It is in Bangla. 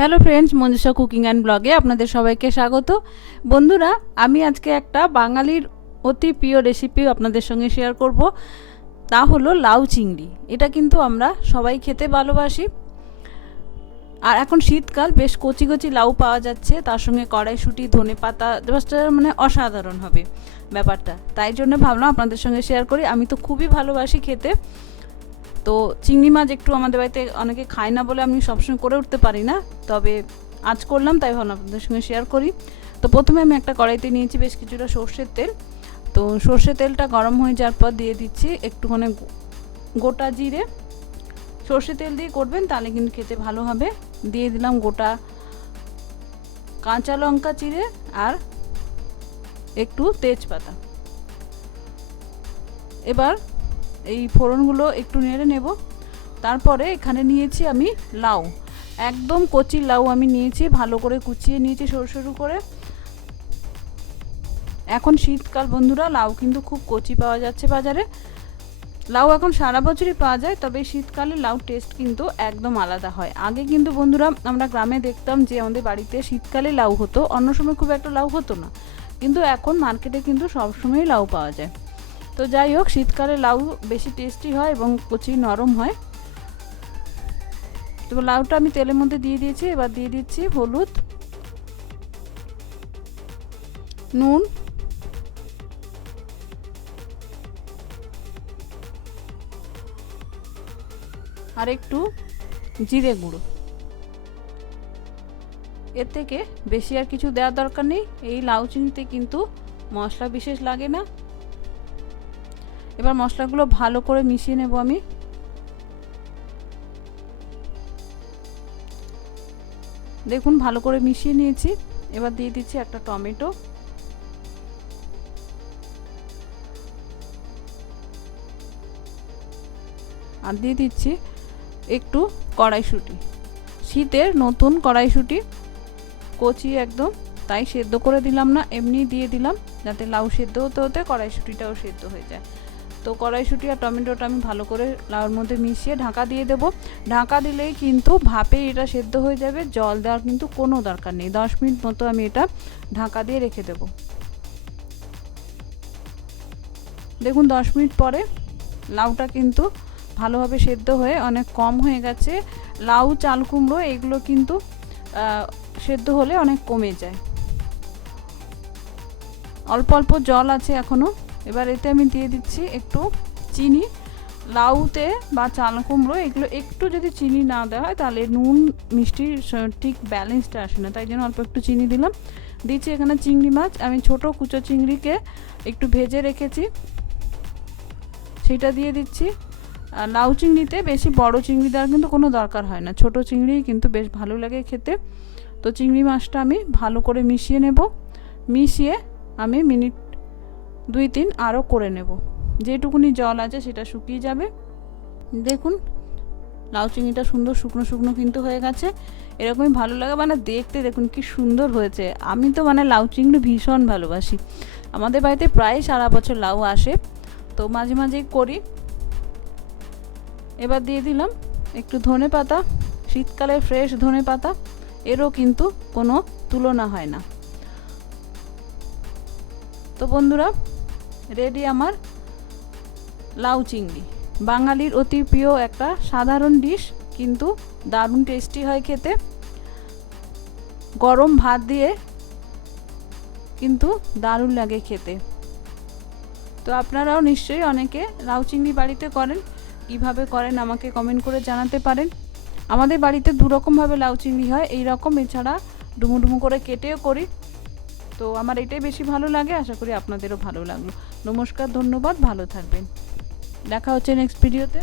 Hello friends, Manjusha cooking and ব্লগে আপনাদের সবাইকে স্বাগত। বন্ধুরা, আমি আজকে একটা বাঙালির অতি প্রিয় রেসিপি আপনাদের সঙ্গে শেয়ার করব। তা হলো লাউ চিংড়ি। এটা কিন্তু আমরা সবাই খেতে ভালোবাসি। আর এখন শীতকাল, বেশ কচি কচি লাউ পাওয়া যাচ্ছে, তার সঙ্গে কড়াইশুঁটি, ধনেপাতা, মানে অসাধারণ হবে ব্যাপারটা। তাই জন্য ভাবলাম আপনাদের সঙ্গে শেয়ার করি। আমি তো খুবই ভালোবাসি খেতে। তো চিংড়ি মাছ একটু আমাদের বাড়িতে অনেকে খায় না বলে আমি সবসময় করে উঠতে পারি না, তবে আজ করলাম, তাই ভাবলাম আপনাদের সঙ্গে শেয়ার করি। তো প্রথমে আমি একটা কড়াইতে নিয়েছি বেশ কিছুটা সর্ষের তেল। তো সর্ষের তেলটা গরম হয়ে যাওয়ার পর দিয়ে দিচ্ছি একটুখানি গোটা জিরে। সর্ষের তেল দিয়ে করবেন, তাহলে কিন্তু খেতে ভালো হবে। দিয়ে দিলাম গোটা কাঁচা লঙ্কা চিড়ে আর একটু তেজপাতা। এবার এই ফোড়নগুলো একটু নেড়ে নেব। তারপরে এখানে নিয়েছি আমি লাউ, একদম কচি লাউ আমি নিয়েছি, ভালো করে কুচিয়ে নিয়েছি সরু সরু করে। এখন শীতকাল বন্ধুরা, লাউ কিন্তু খুব কচি পাওয়া যাচ্ছে বাজারে। লাউ এখন সারা বছরই পাওয়া যায়, তবে শীতকালে লাউ টেস্ট কিন্তু একদম আলাদা হয়। আগে কিন্তু বন্ধুরা আমরা গ্রামে দেখতাম যে আমাদের বাড়িতে শীতকালে লাউ হতো, অন্য সময় খুব একটা লাউ হতো না, কিন্তু এখন মার্কেটে কিন্তু সবসময়ই লাউ পাওয়া যায়। তো যাই হোক, শীতকালে লাউ বেশি টেস্টি হয় এবং কচি নরম হয়। তো লাউটা আমি তেলের মধ্যে দিয়ে দিয়েছি। এবার দিয়ে দিচ্ছি হলুদ, নুন, আর একটু জিরে গুঁড়ো। এর থেকে বেশি আর কিছু দেওয়ার দরকার নেই। এই লাউ চিংড়িতে কিন্তু মশলা বিশেষ লাগে না। এবার মশলাগুলো ভালো করে মিশিয়ে নেব আমি। দেখুন ভালো করে মিশিয়ে নিয়েছি। এবার দিয়ে দিচ্ছি একটা টমেটো, আর দিয়ে দিচ্ছি একটু কড়াইশুঁটি। শীতের নতুন কড়াইশুঁটি, কচি একদম, তাই সেদ্ধ করে দিলাম না, এমনি দিয়ে দিলাম, যাতে লাউ সেদ্ধ হতে হতে কড়াইশুঁটিটাও সেদ্ধ হয়ে যায়। তো কড়াইশুঁটি আর টমেটোটা আমি ভালো করে লাউর মধ্যে মিশিয়ে ঢাকা দিয়ে দেব। ঢাকা দিলেই কিন্তু ভাপে এটা সেদ্ধ হয়ে যাবে, জল দেওয়ার কিন্তু কোনো দরকার নেই। 10 মিনিট মতো আমি এটা ঢাকা দিয়ে রেখে দেব। দেখুন 10 মিনিট পরে লাউটা কিন্তু ভালোভাবে সেদ্ধ হয়ে অনেক কম হয়ে গেছে। লাউ, চাল কুমড়ো এগুলো কিন্তু সেদ্ধ হলে অনেক কমে যায়। অল্প অল্প জল আছে এখনও। এবার এতে আমি দিয়ে দিচ্ছি একটু চিনি। লাউতে বা চাল কুমড়ো এগুলো একটু যদি চিনি না দেওয়া হয় তাহলে নুন মিষ্টির ঠিক ব্যালেন্সটা আসে না, তাই জন্য অল্প একটু চিনি দিলাম। দিচ্ছি এখানে চিংড়ি মাছ। আমি ছোট কুচো চিংড়িকে একটু ভেজে রেখেছি, সেটা দিয়ে দিচ্ছি। লাউ চিংড়িতে বেশি বড় চিংড়ি দেওয়ার কিন্তু কোনো দরকার হয় না, ছোট চিংড়ি কিন্তু বেশ ভালো লাগে খেতে। তো চিংড়ি মাছটা আমি ভালো করে মিশিয়ে নেব। মিশিয়ে আমি মিনিট 2-3 আরও করে নেব, যেটুকুনি জল আছে সেটা শুকিয়ে যাবে। দেখুন লাউ চিংড়িটা সুন্দর শুকনো শুকনো কিন্তু হয়ে গেছে, এরকমই ভালো লাগে। মানে দেখতে দেখুন কি সুন্দর হয়েছে। আমি তো মানে লাউ চিংড়ি ভীষণ ভালোবাসি। আমাদের বাড়িতে প্রায় সারা বছর লাউ আসে, তো মাঝে মাঝেই করি। এবার দিয়ে দিলাম একটু ধনেপাতা, শীতকালে ফ্রেশ ধনেপাতা, এরও কিন্তু কোনো তুলনা হয় না। তো বন্ধুরা, রেডি আমার লাউ চিংড়ি। বাঙালির অতি প্রিয় একটা সাধারণ ডিশ, কিন্তু দারুণ টেস্টি হয় খেতে। গরম ভাত দিয়ে কিন্তু দারুণ লাগে খেতে। তো আপনারাও নিশ্চয়ই অনেকে লাউ চিংড়ি বাড়িতে করেন। কীভাবে করেন আমাকে কমেন্ট করে জানাতে পারেন। আমাদের বাড়িতে দুরকমভাবে লাউ চিংড়ি হয়, এই রকম, এছাড়া ডুমো ডুমো করে কেটেও করি। তো আমার এটাই বেশি ভালো লাগে, আশা করি আপনাদেরও ভালো লাগলো। নমস্কার, ধন্যবাদ, ভালো থাকবেন। দেখা হচ্ছে নেক্সট ভিডিওতে।